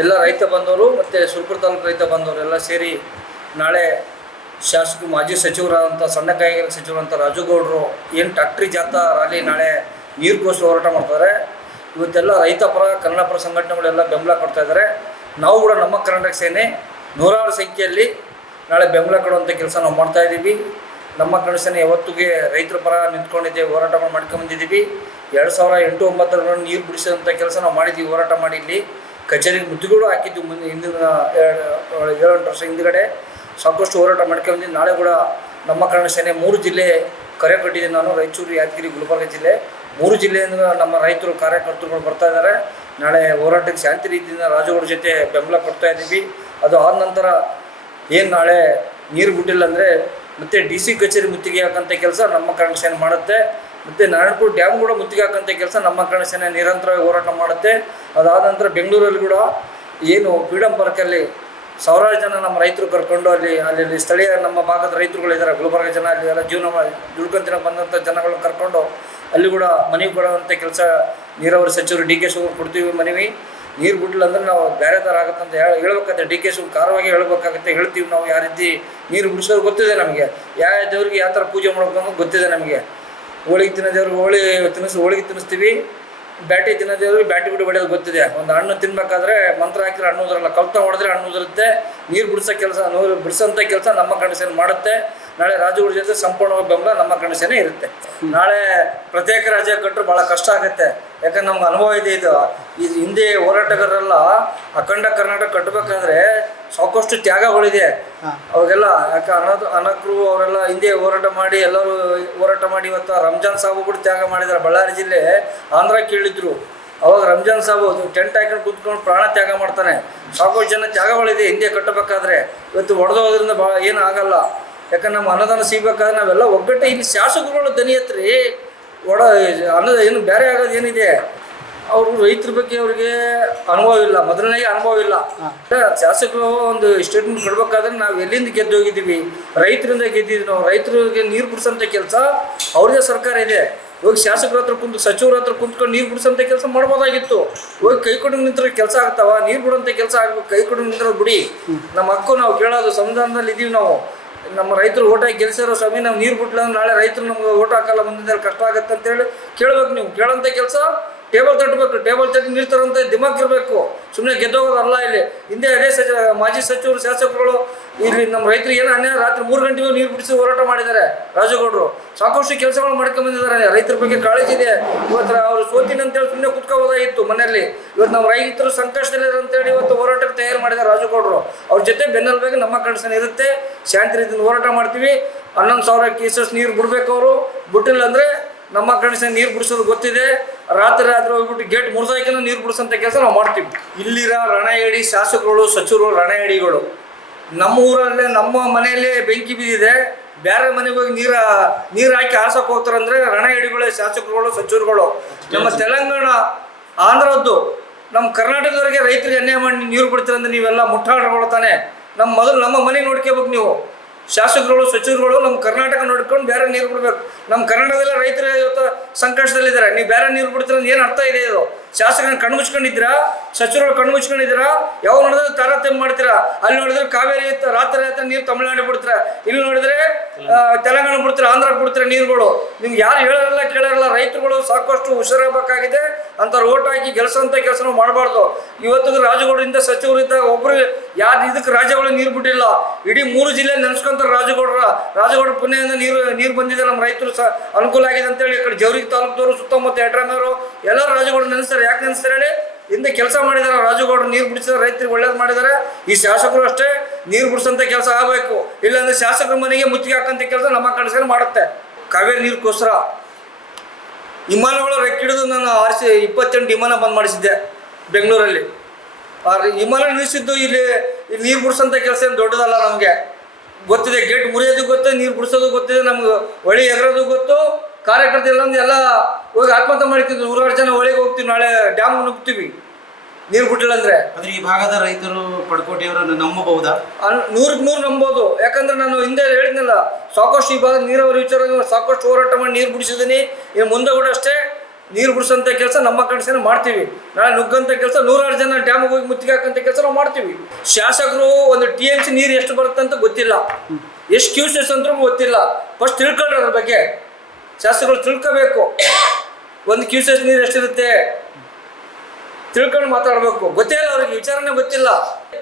ಎಲ್ಲ ರೈತ ಬಂದವರು ಮತ್ತು ಸುರಪುರ ತಾಲೂಕು ರೈತ ಬಂದವರು ಎಲ್ಲ ಸೇರಿ ನಾಳೆ ಶಾಸಕ ಮಾಜಿ ಸಚಿವರಾದಂಥ ಸಣ್ಣ ಕೈಗಾರಿಕೆ ಸಚಿವರಂಥ ರಾಜುಗೌಡರು ಏನು ಟ್ಯಾಕ್ಟ್ರಿ ಜಾಥಾ ರ್ಯಾಲಿ ನಾಳೆ ನೀರಿಗೋಸ್ಕರ ಹೋರಾಟ ಮಾಡ್ತಾರೆ. ಇವತ್ತೆಲ್ಲ ರೈತ ಪರ ಕನ್ನಡ ಪರ ಸಂಘಟನೆಗಳೆಲ್ಲ ಬೆಂಬಲ ಕೊಡ್ತಾ ಇದ್ದಾರೆ. ನಾವು ಕೂಡ ನಮ್ಮ ಕರ್ನಾಟಕ ಸೇನೆ ನೂರಾರು ಸಂಖ್ಯೆಯಲ್ಲಿ ನಾಳೆ ಬೆಂಬಲ ಕೊಡುವಂಥ ಕೆಲಸ ನಾವು ಮಾಡ್ತಾಯಿದ್ದೀವಿ. ನಮ್ಮ ಕನ್ನಡ ಸೇನೆ ಯಾವತ್ತಿಗೆ ರೈತರ ಪರ ನಿಂತ್ಕೊಂಡಿದ್ದೇವೆ, ಹೋರಾಟಗಳು ಮಾಡ್ಕೊಂಬಂದಿದ್ದೀವಿ. 2008-9 ನೀರು ಬಿಡಿಸೋಂಥ ಕೆಲಸ ನಾವು ಮಾಡಿದ್ದೀವಿ. ಹೋರಾಟ ಮಾಡಿ ಇಲ್ಲಿ ಕಚೇರಿಗೆ ಮುದ್ದುಗಳು ಹಾಕಿದ್ದು ಮುಂದೆ ಹಿಂದಿನ 7-8 ವರ್ಷ ಹಿಂದುಗಡೆ ಸಾಕಷ್ಟು ಹೋರಾಟ ಮಾಡ್ಕೊಂಬಂದಿದ್ದು. ನಾಳೆ ಕೂಡ ನಮ್ಮ ಕನ್ನಡ ಸೇನೆ 3 ಜಿಲ್ಲೆ ಕರೆ ಕೊಟ್ಟಿದ್ದೀನಿ ನಾನು. ರಾಯಚೂರು, ಯಾದಗಿರಿ, ಗುಲ್ಬರ್ಗ ಜಿಲ್ಲೆ 3 ಜಿಲ್ಲೆಯಿಂದ ನಮ್ಮ ರೈತರು ಕಾರ್ಯಕರ್ತರುಗಳು ಬರ್ತಾ ಇದ್ದಾರೆ. ನಾಳೆ ಹೋರಾಟಕ್ಕೆ ಶಾಂತಿ ರೀತಿಯಿಂದ ರಾಜುಗೌಡ ಜೊತೆ ಬೆಂಬಲ ಕೊಡ್ತಾ ಇದ್ದೀವಿ. ಅದು ಆದ ನಂತರ ಏನು ನಾಳೆ ನೀರು ಬಿಟ್ಟಿಲ್ಲ ಅಂದರೆ ಮತ್ತು DC ಕಚೇರಿ ಮುತ್ತಿಗೆ ಹಾಕೋಂಥ ಕೆಲಸ ನಮ್ಮ ಕನ್ನಡ ಸೇನೆ ಮಾಡುತ್ತೆ. ಮತ್ತು ನಾರಾಯಣಪುರ ಡ್ಯಾಮ್ ಕೂಡ ಮುತ್ತಿಗೆ ಹಾಕೋಂಥ ಕೆಲಸ ನಮ್ಮ ಕನ್ನಡ ಸೇನೆ ನಿರಂತರವಾಗಿ ಹೋರಾಟ ಮಾಡುತ್ತೆ. ಅದಾದ ನಂತರ ಬೆಂಗಳೂರಲ್ಲಿ ಕೂಡ ಏನು ಫ್ರೀಡಮ್ ಪಾರ್ಕಲ್ಲಿ ಸಾವಿರಾರು ಜನ ನಮ್ಮ ರೈತರು ಕರ್ಕೊಂಡು ಅಲ್ಲಿ ಸ್ಥಳೀಯ ನಮ್ಮ ಭಾಗದ ರೈತರುಗಳಿದ್ದಾರೆ, ಗುಲ್ಬರ್ಗ ಜನ ಅಲ್ಲಿ ಎಲ್ಲ ಜೀವನ ದುಡ್ಕೊಂತಿನ ಬಂದಂಥ ಜನಗಳು ಕರ್ಕೊಂಡು ಅಲ್ಲಿ ಕೂಡ ಮನವಿ ಕೊಡುವಂಥ ಕೆಲಸ ನೀರಾವರಿ ಸಚಿವರು DK ಶಿವಕುಮಾರ್ ಕೊಡ್ತೀವಿ ಮನವಿ. ನೀರು ಬಿಡಲಿಲ್ಲ ಅಂದರೆ ನಾವು ಬೇರೆ ಥರ ಆಗುತ್ತಂತ ಹೇಳ್ಬೇಕಾಗುತ್ತೆ. DK ಶಿವಕುಮಾರ್ ಕಾರವಾಗಿ ಹೇಳ್ಬೇಕಾಗುತ್ತೆ. ಹೇಳ್ತೀವಿ ನಾವು ಯಾವ ರೀತಿ ನೀರು ಬಿಡಿಸೋದು ಗೊತ್ತಿದೆ ನಮಗೆ, ಯಾವ ದೇವ್ರಿಗೆ ಯಾವ ಥರ ಪೂಜೆ ಮಾಡ್ಬೇಕು ಗೊತ್ತಿದೆ ನಮಗೆ. ಹೋಳಿಗೆ ತಿನ್ನೋ ದೇವ್ರಿಗೆ ಹೋಳಿಗೆ ತಿನ್ನಿಸ್ತೀವಿ, ಬ್ಯಾಟಿ ತಿನ್ನೋ ದೇವ್ರಿಗೆ ಬ್ಯಾಟಿ ಬಿಟ್ಟು ಹೊಡೆಯೋದು ಗೊತ್ತಿದೆ. ಒಂದು ಹಣ್ಣು ತಿನ್ನಬೇಕಾದ್ರೆ ಮಂತ್ರ ಹಾಕಿದ್ರೆ ಹಣ್ಣು ಉದರಲ್ಲ, ಕಲ್ತ ಹೊಡೆದ್ರೆ ಹಣ್ಣು ಉದುರುತ್ತೆ. ನೀರು ಬಿಡಿಸೋಂಥ ಕೆಲಸ ನಮ್ಮ ಕನ್ನಡ ಸೇನೆ ಮಾಡುತ್ತೆ. ನಾಳೆ ರಾಜುಗಳ ಜೊತೆ ಸಂಪೂರ್ಣವಾಗಿ ಬೆಂಬಲ ನಮ್ಮ ಕನ್ನಡ ಸೇನೆ ಇರುತ್ತೆ. ನಾಳೆ ಪ್ರತ್ಯೇಕ ರಾಜ್ಯ ಕಟ್ಟರು ಭಾಳ ಕಷ್ಟ ಆಗುತ್ತೆ. ಯಾಕಂದ್ರೆ ನಮ್ಗೆ ಅನುಭವ ಇದೆ. ಇದು ಹಿಂದೆ ಹೋರಾಟಗಾರರೆಲ್ಲ ಅಖಂಡ ಕರ್ನಾಟಕ ಕಟ್ಟಬೇಕಾದ್ರೆ ಸಾಕಷ್ಟು ತ್ಯಾಗಗಳಿದೆ ಅವಾಗೆಲ್ಲ. ಯಾಕೆ ಅನಕರು ಅವರೆಲ್ಲ ಹಿಂದೆ ಹೋರಾಟ ಮಾಡಿ ಎಲ್ಲರೂ ಹೋರಾಟ ಮಾಡಿ ಇವತ್ತು ರಂಜಾನ್ ಸಾಬು ಕೂಡ ತ್ಯಾಗ ಮಾಡಿದ್ದಾರೆ. ಬಳ್ಳಾರಿ ಜಿಲ್ಲೆ ಆಂಧ್ರ ಕೇಳಿದ್ರು. ಅವಾಗ ರಂಜಾನ್ ಸಾಬು ಟೆಂಟ್ ಹಾಕೊಂಡು ಕುತ್ಕೊಂಡು ಪ್ರಾಣ ತ್ಯಾಗ ಮಾಡ್ತಾನೆ. ಸಾಕಷ್ಟು ಜನ ತ್ಯಾಗಗಳಿದೆ ಹಿಂದೆ ಕಟ್ಟಬೇಕಾದ್ರೆ. ಇವತ್ತು ಹೊಡೆದೋದ್ರಿಂದ ಭಾಳ ಏನೂ ಆಗಲ್ಲ. ಯಾಕಂದ್ರೆ ನಮ್ಮ ಅನುದಾನ ಸಿಗಬೇಕಾದ್ರೆ ನಾವೆಲ್ಲ ಒಗ್ಗಟ್ಟೆ ಇಲ್ಲಿ ಶಾಸಕರುಗಳು ದನಿ ಹತ್ರಿ ಏನು ಬೇರೆ ಆಗೋದು ಏನಿದೆ. ಅವರು ರೈತರ ಬಗ್ಗೆ ಅವ್ರಿಗೆ ಅನುಭವ ಇಲ್ಲ, ಮೊದಲನೇಗೆ ಅನುಭವ ಇಲ್ಲ. ಶಾಸಕರು ಒಂದು ಸ್ಟೇಟ್ಮೆಂಟ್ ಕೊಡ್ಬೇಕಾದ್ರೆ ನಾವು ಎಲ್ಲಿಂದ ಗೆದ್ದೋಗಿದ್ದೀವಿ, ರೈತರಿಂದ ಗೆದ್ದಿದ್ವಿ ನಾವು. ರೈತರಿಗೆ ನೀರು ಬಿಡಿಸೋಂಥ ಕೆಲಸ ಅವ್ರದೇ ಸರ್ಕಾರ ಇದೆ. ಹೋಗಿ ಶಾಸಕರ ಹತ್ರ ಸಚಿವರ ಹತ್ರ ಕುಂತ್ಕೊಂಡು ನೀರು ಬಿಡಿಸೋಂಥ ಕೆಲಸ ಮಾಡ್ಬೋದಾಗಿತ್ತು. ಹೋಗಿ ಕೈ ಕೊಟ್ಟು ನಿಂತ್ರೆ ಕೆಲಸ ಆಗ್ತಾವ? ನೀರು ಬಿಡೋಂಥ ಕೆಲಸ ಆಗ್ಬೇಕು. ಕೈ ಕೊಟ್ಟು ನಿಂತ್ರೆ ಬಿಡಿ, ನಮ್ಮ ಹಕ್ಕು ನಾವು ಕೇಳೋದು. ಸಂವಿಧಾನದಲ್ಲಿ ಇದ್ದೀವಿ ನಾವು. ನಮ್ಮ ರೈತರು ಓಟ್ ಹಾಕಿ ಗೆಲ್ಸಿರೋ ಸ್ವಾಮಿ, ನಾವು ನೀರು ಬಿಟ್ಟಿಲ್ಲ ಅಂದ್ರೆ ನಾಳೆ ರೈತರು ನಮ್ಗೆ ಓಟ್ ಹಾಕಲ್ಲ, ಮುಂದಿನ ಕಷ್ಟ ಆಗುತ್ತೆ ಅಂತೇಳಿ ಕೇಳ್ಬೇಕು. ನೀವು ಕೇಳೋಂಥ ಕೆಲಸ ಟೇಬಲ್ ತಟ್ಟಬೇಕು. ಟೇಬಲ್ ತಟ್ಟಿ ನೀರು ತರೋಂಥ ದಿಮಾಕ್ ಇರಬೇಕು. ಸುಮ್ಮನೆ ಗೆದ್ದೋಗೋದಲ್ಲ. ಇಲ್ಲಿ ಹಿಂದೆ ಅದೇ ಮಾಜಿ ಸಚಿವರು ಶಾಸಕರುಗಳು ಇಲ್ಲಿ ನಮ್ಮ ರೈತರಿಗೆ ಏನೋ ಅನ್ಯಾಯ ರಾತ್ರಿ 3 ಗಂಟೆಗೂ ನೀರು ಬಿಡಿಸಿ ಹೋರಾಟ ಮಾಡಿದ್ದಾರೆ ರಾಜುಗೌಡರು. ಸಾಕಷ್ಟು ಕೆಲಸಗಳು ಮಾಡ್ಕೊಂಡ್ಬಂದಿದ್ದಾರೆ. ರೈತರ ಬಗ್ಗೆ ಕಾಳಜಿ ಇದೆ. ಇವತ್ತು ಅವರು ಸೋತಿನ ಅಂತೇಳಿ ಸುಮ್ಮನೆ ಕುತ್ಕೋಬೋದಾಗಿತ್ತು ಮನೆಯಲ್ಲಿ. ಇವತ್ತು ನಾವು ರೈತರು ಸಂಕಷ್ಟದಲ್ಲಿದ್ದಾರೆ ಅಂತೇಳಿ ಇವತ್ತು ಹೋರಾಟಕ್ಕೆ ತಯಾರು ಮಾಡಿದ್ದಾರೆ ರಾಜುಗೌಡರು. ಅವ್ರ ಜೊತೆ ಬೆನ್ನೆಲುಬಾಗಿ ನಮ್ಮ ಕನಸನ ಇರುತ್ತೆ. ಶಾಂತಿ ರೀತಿಯಿಂದ ಹೋರಾಟ ಮಾಡ್ತೀವಿ. 11,000 ಕೇಸಸ್ ನೀರು ಬಿಡಬೇಕು. ಅವರು ಬಿಟ್ಟಿಲ್ಲ ಅಂದರೆ ನಮ್ಮ ಕನಸಿನ ನೀರು ಬಿಡಿಸೋದು ಗೊತ್ತಿದೆ. ರಾತ್ರಿ ಹೋಗ್ಬಿಟ್ಟು ಗೇಟ್ ಮುರಿದಾಕಿನ ನೀರು ಬಿಡಿಸೋಂಥ ಕೆಲಸ ನಾವು ಮಾಡ್ತೀವಿ. ಇಲ್ಲಿರ ರಣಹೇಡಿ ಶಾಸಕರುಗಳು, ಸಚಿವರು ರಣಹೇಡಿಗಳು. ನಮ್ಮ ಊರಲ್ಲೇ ನಮ್ಮ ಮನೆಯಲ್ಲೇ ಬೆಂಕಿ ಬಿದ್ದಿದೆ. ಬೇರೆ ಮನೆಗೆ ಹೋಗಿ ನೀರು ಹಾಕಿ ಆರ್ಸೋಕೆ ಹೋಗ್ತಾರಂದ್ರೆ ರಣಹೇಡಿಗಳೇ ಶಾಸಕರುಗಳು, ಸಚಿವರುಗಳು. ನಮ್ಮ ತೆಲಂಗಾಣ, ಆಂಧ್ರದ್ದು, ನಮ್ಮ ಕರ್ನಾಟಕದವರೆಗೆ ರೈತರಿಗೆ ಅನ್ಯಾಯ ಮಾಡಿ ನೀರು ಬಿಡ್ತೀರಂದ್ರೆ ನೀವೆಲ್ಲ ಮುಟ್ಟಾಡ್ಕೊಳ್ತಾನೆ. ನಮ್ಮ ಮನೆ ನೋಡ್ಕೋಬೇಕು ನೀವು. ಶಾಸಕರುಗಳು, ಸಚಿವರುಗಳು ನಮ್ಮ ಕರ್ನಾಟಕ ನೋಡ್ಕೊಂಡು ಬೇರೆ ನೀರು ಬಿಡಬೇಕು. ನಮ್ಮ ಕರ್ನಾಟಕದಲ್ಲೇ ರೈತರು ಇವತ್ತು ಸಂಕಷ್ಟದಲ್ಲಿದ್ದಾರೆ. ನೀವು ಬೇರೆ ನೀರು ಬಿಡ್ತೀರ ಏನು ಅರ್ಥ ಇದೆ? ಇದು ಶಾಸಕರನ್ನ ಕಣ್ಣು ಮುಚ್ಕೊಂಡಿದ್ದೀರಾ, ಸಚಿವರುಗಳು ಕಣ್ಣು ಮುಚ್ಕೊಂಡಿದ್ದೀರಾ. ಯಾವ ನೋಡಿದ್ರೆ ತಾರತಮ್ಯ ಮಾಡ್ತೀರಾ. ಅಲ್ಲಿ ನೋಡಿದ್ರೆ ಕಾವೇರಿ ರಾತ್ರಿ ನೀರು ತಮಿಳುನಾಡು ಬಿಡ್ತೀರಾ, ಇಲ್ಲಿ ನೋಡಿದ್ರೆ ತೆಲಂಗಾಣ ಬಿಡ್ತೀರಾ, ಆಂಧ್ರ ಬಿಡ್ತೀರಾ ನೀರುಗಳು. ನಿಮ್ಗೆ ಯಾರು ಹೇಳೋರಲ್ಲ ಕೇಳೋರಲ್ಲ. ರೈತರುಗಳು ಸಾಕಷ್ಟು ಹುಷಾರಾಗಬೇಕಾಗಿದೆ. ಅಂಥವ್ರು ಓಟ್ ಹಾಕಿ ಗೆಲ್ಸೋಂಥ ಕೆಲಸ ನಾವು ಮಾಡಬಾರ್ದು. ಇವತ್ತಿಗೂ ರಾಜಗೌಡರಿಂದ ಸಚಿವರಿಂದ ಒಬ್ಬರು ಯಾರು ಇದಕ್ಕೆ ರಾಜ್ಯಗಳು ನೀರು ಬಿಟ್ಟಿಲ್ಲ. ಇಡೀ 3 ಜಿಲ್ಲೆ ನೆನೆಸ್ಕೊಂತಾರೆ ರಾಜಗೌಡ ಪುಣ್ಯದಿಂದ ನೀರು ಬಂದಿದೆ. ನಮ್ಮ ರೈತರು ಅನುಕೂಲ ಆಗಿದೆ ಅಂತೇಳಿ ಈ ಕಡೆ ಜವರಿಗೆ ತಾಲೂಕದವರು, ಸುತ್ತಮುತ್ತ ಎಡ್ರಮ್ಮವರು ಎಲ್ಲರೂ ರಾಜಗೌಡ ನೆನೆಸ್ತಾರೆ. ಯಾಕೆ ನೆನೆಸ್ತಾರೆ ಹೇಳಿ? ಹಿಂದೆ ಕೆಲಸ ಮಾಡಿದ್ದಾರೆ ರಾಜಗೌಡರು. ನೀರು ಬಿಡಿಸಿದ್ರೆ ರೈತರಿಗೆ ಒಳ್ಳೇದು ಮಾಡಿದ್ದಾರೆ. ಈ ಶಾಸಕರು ಅಷ್ಟೇ ನೀರು ಬಿಡಿಸೋಂಥ ಕೆಲಸ ಆಗಬೇಕು. ಇಲ್ಲಾಂದರೆ ಶಾಸಕರ ಮನೆಗೆ ಮುತ್ತಿಗೆ ಹಾಕೋಂಥ ಕೆಲಸ ನಮ್ಮ ಕನಸಿನ ಮಾಡುತ್ತೆ. ಕಾವೇರಿ ನೀರಿಗೋಸ್ಕರ ವಿಮಾನಗಳು ರೆಕ್ಕಿಡಿದು ನಾನು 28 ವಿಮಾನ ಬಂದ್ ಮಾಡಿಸಿದ್ದೆ ಬೆಂಗಳೂರಲ್ಲಿ. ಆ ವಿಮಾನ ನಿಲ್ಲಿಸಿದ್ದು ಇಲ್ಲಿ ನೀರು ಬಿಡಿಸೋಂಥ ಕೆಲಸ ಏನು ದೊಡ್ಡದಲ್ಲ. ನಮಗೆ ಗೊತ್ತಿದೆ, ಗೇಟ್ ಮುರಿಯೋದು ಗೊತ್ತು, ನೀರು ಬಿಡಿಸೋದು ಗೊತ್ತಿದೆ, ನಮ್ಗೆ ಹೊಳಿ ಎಗರೋದು ಗೊತ್ತು. ಕಾರ್ಯಕರ್ತರು ಎಲ್ಲ ಹೋಗಿ ಆತ್ಮಹತ್ಯೆ ಮಾಡ್ತಿದ್ವಿ. 100 ಜನ ಹೊಳಿಗೆ ಹೋಗ್ತೀವಿ, ನಾಳೆ ಡ್ಯಾಮ್ ನುಗ್ತೀವಿ ನೀರು ಬಿಟ್ಟಿಲ್ಲ ಅಂದರೆ. ಈ ಭಾಗದ ರೈತರು ಪಡ್ಕೋಟಿಯವರನ್ನು ನಂಬಬಹುದಾ? 100% ನಂಬೋದು. ಯಾಕಂದ್ರೆ ನಾನು ಹಿಂದೆ ಹೇಳಿದ್ನಲ್ಲ, ಸಾಕಷ್ಟು ಈ ಭಾಗದ ನೀರಾವರಿ ವಿಚಾರ ಸಾಕಷ್ಟು ಹೋರಾಟ ಮಾಡಿ ನೀರು ಬಿಡಿಸಿದ್ದೀನಿ. ಇನ್ನು ಮುಂದೆ ಕೂಡ ಅಷ್ಟೇ ನೀರು ಬಿಡಿಸೋಂಥ ಕೆಲಸ ನಮ್ಮ ಕಡೆ ಮಾಡ್ತೀವಿ. ನಾಳೆ ನುಗ್ಗಂಥ ಕೆಲಸ 106 ಜನ ಡ್ಯಾಮಿಗೆ ಹೋಗಿ ಮುತ್ತಿಗೆ ಹಾಕಂಥ ಕೆಲಸ ನಾವು ಮಾಡ್ತೀವಿ. ಶಾಸಕರು ಒಂದು TMC ನೀರು ಎಷ್ಟು ಬರುತ್ತೆ ಅಂತ ಗೊತ್ತಿಲ್ಲ, ಎಷ್ಟು ಕ್ಯೂಸೆಸ್ ಅಂತ ಗೊತ್ತಿಲ್ಲ. ಫಸ್ಟ್ ತಿಳ್ಕೊಂಡ್ರೆ ಅದ್ರ ಬಗ್ಗೆ ಶಾಸಕರು ತಿಳ್ಕೋಬೇಕು. ಒಂದು ಕ್ಯೂಸೆಸ್ ನೀರು ಎಷ್ಟಿರುತ್ತೆ ತಿಳ್ಕೊಂಡು ಮಾತಾಡಬೇಕು. ಗೊತ್ತೇ ಇಲ್ಲ ಅವ್ರಿಗೆ, ವಿಚಾರನೇ ಗೊತ್ತಿಲ್ಲ.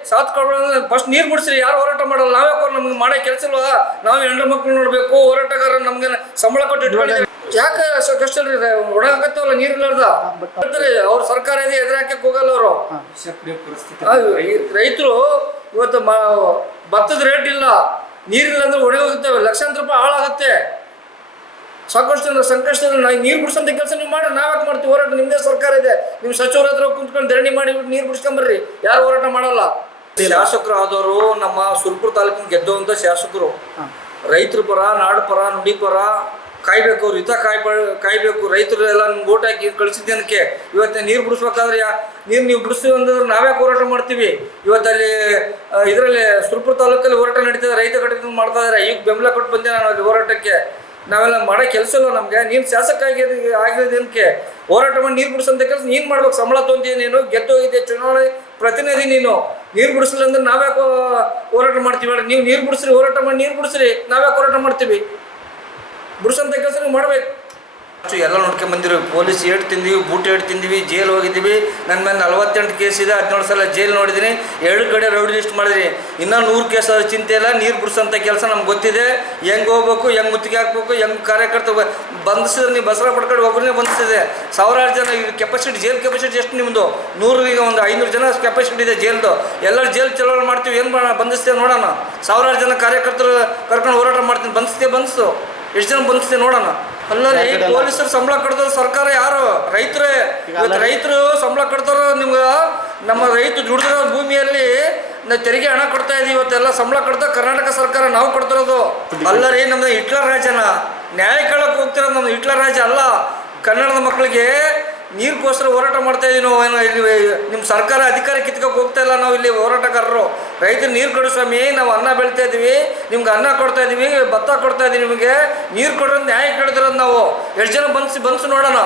ಸಾಥ್ ಕೊಡ್ಬೇಡ, ಫಸ್ಟ್ ನೀರು ಬಿಡಿಸ್ರಿ. ಯಾರು ಹೋರಾಟ ಮಾಡಲ್ಲ, ನಾವೇ ನಮ್ಗೆ ಮಾಡೋ ಕೆಲಸ ಇಲ್ವಾ? ನಾವು ಹೆಣ್ಣು ಮಕ್ಕಳು ನೋಡಬೇಕು, ಹೋರಾಟಗಾರ ನಮಗೆ ಸಂಬಳ ಕೊಟ್ಟು ಇಟ್ಕೊಂಡಿದ್ದೀವಿ. ಯಾಕೆ ಕಷ್ಟ ಒಣಗಾಕತ್ತವಲ್ಲ ನೀರು ಇಲ್ಲಾರ್ದ ಅವ್ರ ಸರ್ಕಾರ ಇದೆ, ಎದುರಾಕಕ್ಕೆ ಹೋಗಲ್ಲ ಅವರು. ರೈತರು ಇವತ್ತು ಭತ್ತದ ರೇಟ್ ಇಲ್ಲ, ನೀರಿಲ್ಲ ಅಂದ್ರೆ ಒಣಗೋಗುತ್ತವೆ, ಲಕ್ಷಾಂತರ ರೂಪಾಯಿ ಹಾಳಾಗುತ್ತೆ. ಸಾಕಷ್ಟು ಸಂಕಷ್ಟದಲ್ಲಿ ನೀರು ಬಿಡಿಸೋಂಥ ಕೆಲಸ ನೀವು ಮಾಡಿ, ನಾವ್ಯಾಕೆ ಮಾಡ್ತೀವಿ ಹೋರಾಟ? ನಿಮ್ಮದೇ ಸರ್ಕಾರ ಇದೆ, ನಿಮ್ಮ ಸಚಿವರ ಹತ್ರ ಕುಂತ್ಕೊಂಡು ಧರಣಿ ಮಾಡಿಬಿಟ್ಟು ನೀರು ಬಿಡಿಸ್ಕೊಂಬರ್ರಿ. ಯಾರು ಹೋರಾಟ ಮಾಡಲ್ಲ. ಶಾಸಕರು ಆದವರು ನಮ್ಮ ಸುರಪುರ ತಾಲೂಕಿನ ಗೆದ್ದುವಂಥ ಶಾಸಕರು. ರೈತರ ಪರ, ನಾಡು ಪರ, ನುಡಿ ಪರ ಕಾಯ್ಬೇಕು. ಅವ್ರು ಹಿತ ಕಾಯ್ಬೇಕು. ರೈತರು ಎಲ್ಲ ನಿಮ್ಗೆ ಓಟ್ ಹಾಕಿ ಕಳಿಸಿದ್ದೇನಕ್ಕೆ? ಇವತ್ತು ನೀರು ಬಿಡಿಸ್ಬೇಕಾದ್ರೆ ನೀರು ನೀವು ಬಿಡಿಸ್ತೀವಿ ಅಂದ್ರೆ ನಾವ್ಯಾಕೆ ಹೋರಾಟ ಮಾಡ್ತೀವಿ? ಇವತ್ತಲ್ಲಿ ಇದರಲ್ಲಿ ಸುರಪುರ ತಾಲೂಕಲ್ಲಿ ಹೋರಾಟ ನಡೀತದೆ, ರೈತ ಘಟಕ ಮಾಡ್ತಾ ಇದ್ದಾರೆ. ಈಗ ಬೆಂಬಲ ಕೊಟ್ಟು ಬಂದೆ ನಾನು ಅಲ್ಲಿ ಹೋರಾಟಕ್ಕೆ. ನಾವೆಲ್ಲ ಮಾಡೋ ಕೆಲಸ ಇಲ್ಲ ನಮಗೆ. ನೀನು ಶಾಸಕ ಆಗಿರೋದೇನಕ್ಕೆ? ಹೋರಾಟ ಮಾಡಿ ನೀರು ಬಿಡಿಸೋಂಥ ಕೆಲಸ ನೀನು ಮಾಡ್ಬೇಕು. ಸಂಬಳ ತೊಂದಿ, ನೀನು ಗೆದ್ದು ಹೋಗಿದ್ದೆ, ಚುನಾವಣೆ ಪ್ರತಿನಿಧಿ ನೀನು. ನೀರು ಬಿಡಿಸಲಿಲ್ಲ ಅಂದ್ರೆ ನಾವ್ಯಾಕೆ ಹೋರಾಟ ಮಾಡ್ತೀವಿ? ನೀವು ನೀರು ಬಿಡಿಸ್ರಿ, ಹೋರಾಟ ಮಾಡಿ ನೀರು ಬಿಡಿಸ್ರಿ, ನಾವ್ಯಾಕೆ ಹೋರಾಟ ಮಾಡ್ತೀವಿ? ಬಿಡಿಸೋಂಥ ಕೆಲಸ ನೀವು ಮಾಡಬೇಕು. ಎಲ್ಲ ನೋಡ್ಕೊಂಡು ಬಂದಿದ್ದೀವಿ. ಪೊಲೀಸ್ ಏಟು ತಿಂದೀವಿ, ಬೂಟ್ ಏಟು ತಿಂದೀವಿ, ಜೈಲು ಹೋಗಿದ್ದೀವಿ. ನನ್ನ ಮೇಲೆ 48 ಕೇಸ್ ಇದೆ, 17 ಸಲ ಜೈಲು ನೋಡಿದ್ದೀನಿ, 2 ಕಡೆ ರೌಡಿ ಲಿಸ್ಟ್ ಮಾಡಿದ್ದೀನಿ. ಇನ್ನೂ 100 ಕೇಸ್ ಆದ ಚಿಂತೆ ಇಲ್ಲ. ನೀರು ಬಿಡಿಸೋಂಥ ಕೆಲಸ ನಮ್ಗೆ ಗೊತ್ತಿದೆ. ಹೆಂಗೆ ಹೋಗ್ಬೇಕು, ಹೆಂಗೆ ಮುತ್ತಿಗೆ ಹಾಕ್ಬೇಕು, ಹೆಂಗೆ ಕಾರ್ಯಕರ್ತ ಬಂಧಿಸಿದ್ರೆ ನೀವು ಬಸರ ಪಡ್ಕೊಂಡು ಒಬ್ಬರನ್ನೇ ಬಂಧಿಸಿದೆ. ಸಾವಿರಾರು ಜನ ಕೆಪಾಸಿಟಿ, ಜೈಲ್ ಕೆಪಾಸಿಟಿ ಎಷ್ಟು ನಿಮ್ಮದು? 100 ಈಗ ಒಂದು 500 ಜನ ಕೆಪಾಸಿಟಿ ಇದೆ ಜೈಲ್ದು. ಎಲ್ಲರೂ ಜೈಲು ಚಲೋ ಮಾಡ್ತೀವಿ, ಏನು ಮಾಡೋಣ? ಬಂಧಿಸ್ತೇವೆ ನೋಡೋಣ. ಸಾವಿರಾರು ಜನ ಕಾರ್ಯಕರ್ತರು ಕರ್ಕೊಂಡು ಹೋರಾಟ ಮಾಡ್ತೀನಿ, ಬಂಧಿಸ್ತು. ಎಷ್ಟು ಜನ ಬಂಧಿಸ್ತೇವೆ ನೋಡೋಣ. ಅಲ್ಲ ರೀ, ಪೊಲೀಸರು ಸಂಬಳ ಕೊಡ್ತಾರೆ, ಸರ್ಕಾರ ಯಾರು? ರೈತರೇ. ಇವತ್ತು ರೈತರು ಸಂಬಳ ಕೊಡ್ತಾರೋ ನಿಮ್ಗೆ? ನಮ್ಮ ರೈತ ದುಡಿದಿರೋ ಭೂಮಿಯಲ್ಲಿ ನಾವು ತೆರಿಗೆ ಹಣ ಕೊಡ್ತಾ ಇದೀವಿ. ಇವತ್ತೆಲ್ಲ ಸಂಬಳ ಕೊಡ್ತಾ ಕರ್ನಾಟಕ ಸರ್ಕಾರ ನಾವು ಕೊಡ್ತಿರೋದು. ಅಲ್ಲ ರೀ, ನಮ್ದು ಹಿಟ್ಲರ್ ರಾಜ್ಯನ ನ್ಯಾಯ ಕೇಳಕ್ಕೆ ಹೋಗ್ತಿರೋದು. ನಮ್ದು ಹಿಟ್ಲರ್ ರಾಜ್ಯ ಅಲ್ಲ. ಕನ್ನಡದ ಮಕ್ಕಳಿಗೆ ನೀರಿಗೋಸ್ಕರ ಹೋರಾಟ ಮಾಡ್ತಾ ಇದೀವಿ ನಾವು. ನಿಮ್ಮ ಸರ್ಕಾರ ಅಧಿಕಾರ ಕಿತ್ಕೋಕೆ ಹೋಗ್ತಾ ಇಲ್ಲ. ನಾವು ಇಲ್ಲಿ ಹೋರಾಟಗಾರರು ರೈತರು ನೀರು ಕೊಡು ಸ್ವಾಮಿ, ನಾವು ಅನ್ನ ಬೆಳಿತಾ ಇದೀವಿ, ನಿಮ್ಗೆ ಅನ್ನ ಕೊಡ್ತಾ ಇದೀವಿ, ಭತ್ತ ಕೊಡ್ತಾ ಇದೀವಿ, ನಿಮಗೆ ನೀರು ಕೊಡೋದು ನ್ಯಾಯ ಕೇಳಿದಿರೋದು ನಾವು. ಎಷ್ಟು ಜನ ಬಂಧಿಸಿ ನೋಡೋಣ.